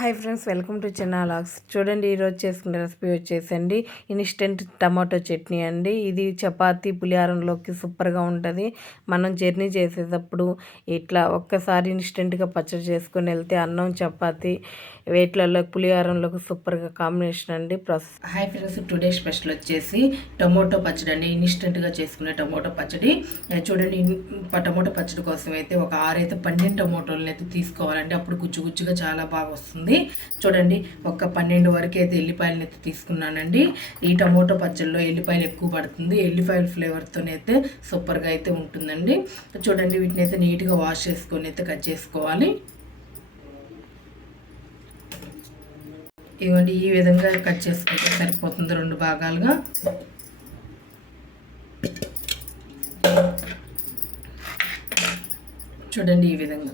Hi friends welcome to చిన్నలాక్స్ చూడండి ఈరోజు చేసుకునే రెసిపీ వచ్చేసండి. ఇన్స్టెంట్ టమాటో చట్నీ అండి. ఇది చపాతీ పులిహారంలోకి సూపర్గా ఉంటుంది. మనం జర్నీ చేసేటప్పుడు ఇట్లా ఒక్కసారి ఇన్స్టెంట్గా పచ్చడి చేసుకొని వెళ్తే అన్నం చపాతీ వేట్లలో పులిహారంలోకి సూపర్గా కాంబినేషన్ అండి. Process hi friends today special వచ్చేసి టమోటో పచ్చడి అండి. ఇన్స్టెంట్గా చేసుకునే టమోటో పచ్చడి. చూడండి టమోటో పచ్చడి కోసం అయితే ఒక ఆరైతే పన్నెండు టమోటోలను అయితే తీసుకోవాలండి. అప్పుడు గుజ్జు గుజ్జుగా చాలా బాగా వస్తుంది. చూడండి ఒక పన్నెండు వరకు అయితే ఎల్లిపాయలను అయితే తీసుకున్నానండి. ఈ టమోటో పచ్చళ్ళలో ఎల్లిపాయలు ఎక్కువ పడుతుంది. ఎల్లిపాయల ఫ్లేవర్తోనైతే సూపర్గా అయితే ఉంటుందండి. చూడండి వీటిని అయితే నీట్గా వాష్ చేసుకొని అయితే కట్ చేసుకోవాలి. ఇవ్వండి ఈ విధంగా కట్ చేసుకుంటే సరిపోతుంది రెండు భాగాలుగా. చూడండి ఈ విధంగా.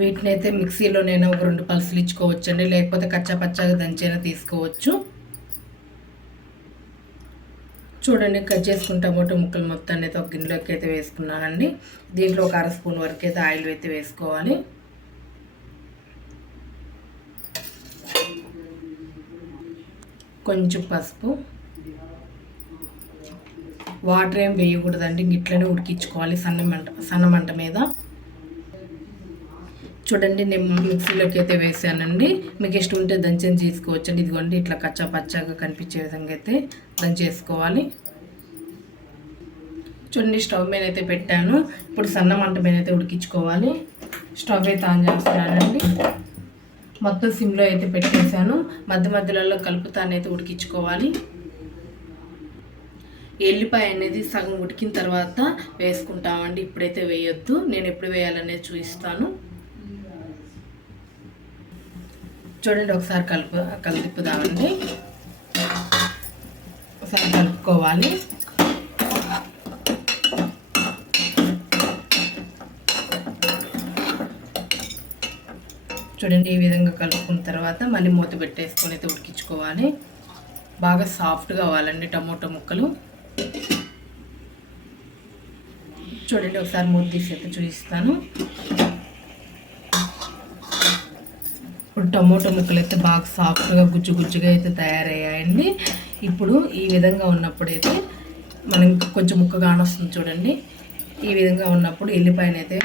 వీటిని అయితే మిక్సీలోనైనా ఒక రెండు పల్సులు ఇచ్చుకోవచ్చండి. లేకపోతే కచ్చా పచ్చాగా దంచైనా తీసుకోవచ్చు. చూడండి కట్ చేసుకున్న టమాటో ముక్కలు మొత్తాన్ని అయితే ఒక గిన్నెలోకి అయితే వేసుకున్నానండి. దీంట్లో ఒక అర స్పూన్ వరకు అయితే ఆయిల్ అయితే వేసుకోవాలి. కొంచెం పసుపు. వాటర్ ఏం వేయకూడదండి. ఇట్లనే ఉడికించుకోవాలి సన్న మంట సన్న మంట మీద. చూడండి నేను మిక్సీలోకి అయితే వేసానండి. మీకు ఇష్టం ఉంటే దంచని తీసుకోవచ్చండి ఇదిగోండి ఇట్లా కచ్చా పచ్చాగా కనిపించే విధంగా అయితే దంచేసుకోవాలి. చూడండి స్టవ్ మీద అయితే పెట్టాను. ఇప్పుడు సన్న మంట మీద అయితే ఉడికించుకోవాలి. స్టవ్ అయితే ఆన్ చేస్తున్నానండి. మొత్తం సిమ్లో అయితే పెట్టేశాను. మధ్య మధ్యలో కలుపుతానైతే ఉడికించుకోవాలి. ఎల్లిపాయ అనేది సగం ఉడికిన తర్వాత వేసుకుంటామండి. ఇప్పుడైతే వేయొద్దు. నేను ఎప్పుడు వేయాలనేది చూపిస్తాను. చూడండి ఒకసారి కలుపు కలిపిదామండి. ఒకసారి కలుపుకోవాలి. చూడండి ఈ విధంగా కలుపుకున్న తర్వాత మళ్ళీ మూత పెట్టేసుకొని అయితే ఉడికించుకోవాలి. బాగా సాఫ్ట్గా కావాలండి టమోటో ముక్కలు. చూడండి ఒకసారి మూత తీసి అయితే చూపిస్తాను. ఇప్పుడు టమోటో ముక్కలు అయితే బాగా సాఫ్ట్గా గుజ్జు గుజ్జుగా అయితే తయారయ్యాయండి. ఇప్పుడు ఈ విధంగా ఉన్నప్పుడైతే మనం కొంచెం ముక్క కానొస్తుంది చూడండి. ఈ విధంగా ఉన్నప్పుడు ఎల్లిపాయనైతే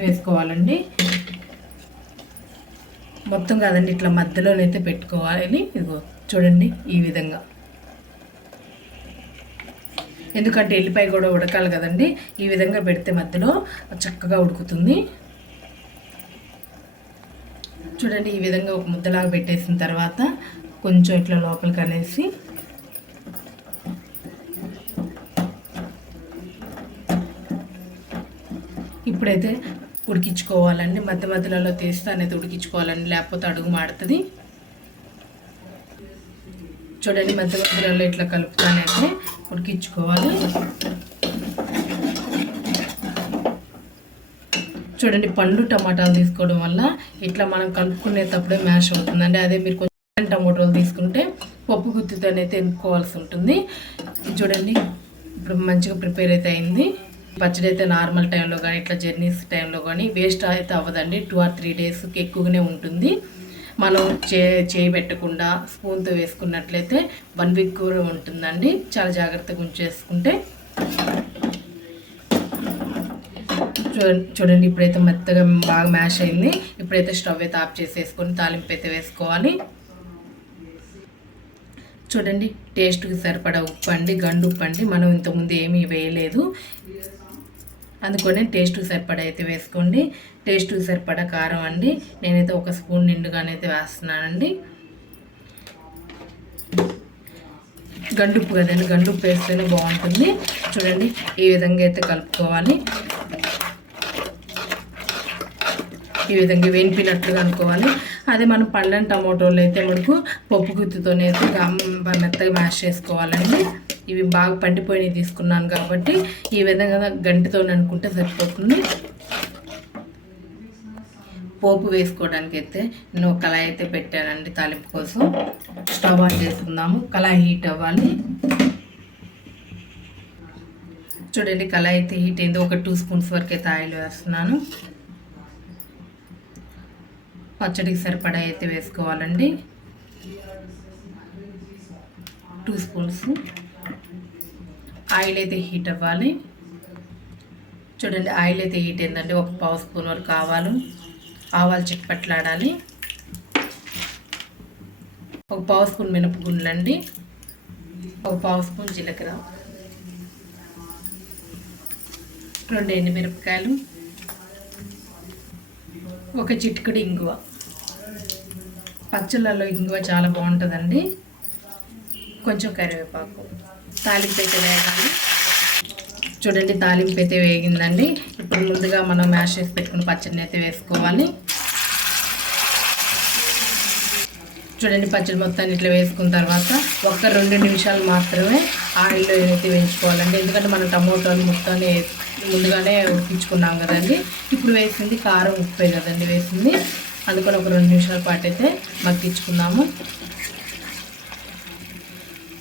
వేసుకోవాలండి. మొత్తం కాదండి ఇట్లా మధ్యలోనైతే పెట్టుకోవాలి. ఇదిగో చూడండి ఈ విధంగా. ఎందుకంటే ఎల్లిపాయ కూడా ఉడకాలి కదండి. ఈ విధంగా పెడితే మధ్యలో చక్కగా ఉడుకుతుంది. చూడండి ఈ విధంగా ఒక ముద్దలాగా పెట్టేసిన తర్వాత కొంచెం ఇట్లా లోపలికి అనేసి ఇప్పుడైతే ఉడికించుకోవాలండి. మధ్య మధ్యలో తీస్తే అనేది ఉడికించుకోవాలండి. లేకపోతే అడుగు మాడుతుంది. చూడండి మధ్య మధ్యలో ఇట్లా కలుపుతానైతే ఉడికించుకోవాలి. చూడండి పండు టమాటాలు తీసుకోవడం వల్ల ఇట్లా మనం కలుపుకునేటప్పుడే మ్యాష్ అవుతుందండి అదే మీరు కొంచెం టమాటాలు తీసుకుంటే పప్పు గుత్తితోనైతే ఎన్నుకోవాల్సి ఉంటుంది. చూడండి ఇప్పుడు మంచిగా ప్రిపేర్ అయితే అయింది. పచ్చడి అయితే నార్మల్ టైంలో కానీ ఇట్లా జర్నీస్ టైంలో కానీ వేస్ట్ అయితే అవ్వదండి. టూ ఆర్ త్రీ డేస్కి ఎక్కువగానే ఉంటుంది. మనం చే చేయి పెట్టకుండా స్పూన్తో వేసుకున్నట్లయితే వన్ వీక్ కూడా ఉంటుందండి. చాలా జాగ్రత్తగా ఉంచేసుకుంటే. చూడండి ఇప్పుడైతే మెత్తగా బాగా మ్యాష్ అయింది. ఇప్పుడైతే స్టవ్ అయితే ఆఫ్ చేసేసుకొని తాలింపు అయితే వేసుకోవాలి. చూడండి టేస్ట్కి సరిపడా ఉప్పు అండి గండు ఉప్పు అండి. మనం ఇంతకుముందు ఏమీ వేయలేదు. అందుకని టేస్ట్ సరిపడా అయితే వేసుకోండి. టేస్ట్ సరిపడా కారం అండి. నేనైతే ఒక స్పూన్ నిండుగానైతే వేస్తున్నానండి. గండుప్పు కదండి గండుప్పు వేస్తేనే బాగుంటుంది. చూడండి ఈ విధంగా అయితే కలుపుకోవాలి. ఈ విధంగా వేనిపినట్లుగా అనుకోవాలి. అదే మనం పండ్లని టమాటోలు అయితే మనకు పప్పు గుత్తితోనే అయితే మెత్తగా మ్యాష్ చేసుకోవాలండి. ఇవి బాగా పండిపోయినవి తీసుకున్నాను కాబట్టి ఈ విధంగా గంటితో అనుకుంటే సరిపోతుంది. పోపు వేసుకోవడానికి అయితే నేను ఒక కళాయి అయితే పెట్టానండి తాలింపు కోసం. స్టవ్ ఆన్ చేసుకుందాము కళాయి హీట్ అవ్వాలి. చూడండి కళాయి అయితే హీట్ అయింది. ఒక టూ స్పూన్స్ వరకు అయితే ఆయిల్ వేస్తున్నాను. పచ్చడికి సరిపడా అయితే వేసుకోవాలండి. టూ స్పూన్స్ ఆయిల్ అయితే హీట్ అవ్వాలి. చూడండి ఆయిల్ అయితే హీట్ అయిందండి. ఒక పావు స్పూన్ వరకు ఆవాలు ఆవాలు చిట్పట్లాడాలి. ఒక పావు స్పూన్ మినపగుండ్లండి. ఒక పావు స్పూన్ జీలకర్ర. రెండు ఎండుమిరపకాయలు. ఒక చిటికుడు ఇంగువ. పచ్చళ్ళలో ఇంగువ చాలా బాగుంటుందండి. కొంచెం కరివేపాకు తాలింపు అయితే వేయాలి. చూడండి తాలింపు అయితే వేగిందండి. ఇప్పుడు ముందుగా మనం మ్యాష్ చేసి పెట్టుకున్న పచ్చడిని అయితే వేసుకోవాలి. చూడండి పచ్చడి మొత్తాన్ని ఇట్లా వేసుకున్న తర్వాత ఒక్క రెండు నిమిషాలు మాత్రమే ఆయిల్లో అయితే వేయించుకోవాలండి. ఎందుకంటే మనం టమోటాలు మొత్తాన్ని ముందుగానే ఉడికించుకున్నాం కదండి. ఇప్పుడు వేసింది కారం ఉప్పే కదండి వేసింది. అందుకని ఒక రెండు నిమిషాల పాటు అయితే మగ్గించుకుందాము.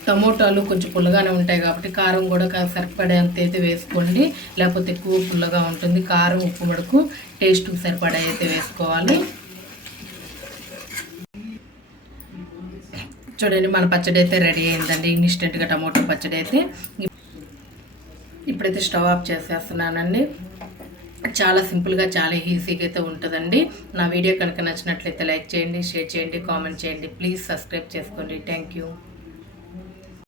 టమోటాలు కొంచెం పుల్లగానే ఉంటాయి కాబట్టి కారం కూడా సరిపడేంత అయితే వేసుకోండి. లేకపోతే ఎక్కువ పుల్లగా ఉంటుంది. కారం ఉప్పు మడుకు టేస్ట్కి సరిపడే అయితే వేసుకోవాలి. చూడండి మన పచ్చడి అయితే రెడీ అయిందండి. ఇన్స్టెంట్గా టమోటా పచ్చడి అయితే. ఇప్పుడైతే స్టవ్ ఆఫ్ చేసేస్తున్నానండి. చాలా సింపుల్గా చాలా ఈజీగా అయితే ఉంటుందండి. నా వీడియో కనుక నచ్చినట్లయితే లైక్ చేయండి షేర్ చేయండి కామెంట్ చేయండి. ప్లీజ్ సబ్స్క్రైబ్ చేసుకోండి. Thank you